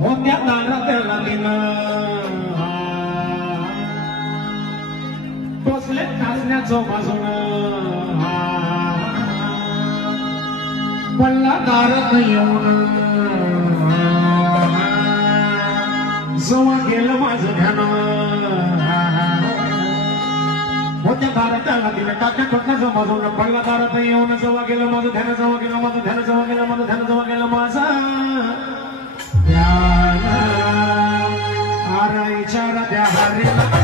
होत्या दारात लागीनं बसले नाचण्याचं बाजून पडला दारात येऊन जवळ गेलं माझं ध्यान होत्या दारात लागीनं टाक्या टोटण्याचं बाजून पडला दारात येऊन जवळ गेलं माझं ध्यान जवळ गेलं माझं ध्यान जवळ गेलं माझं ध्यान जवळ गेलं माझं आरा इचारा द्या हरे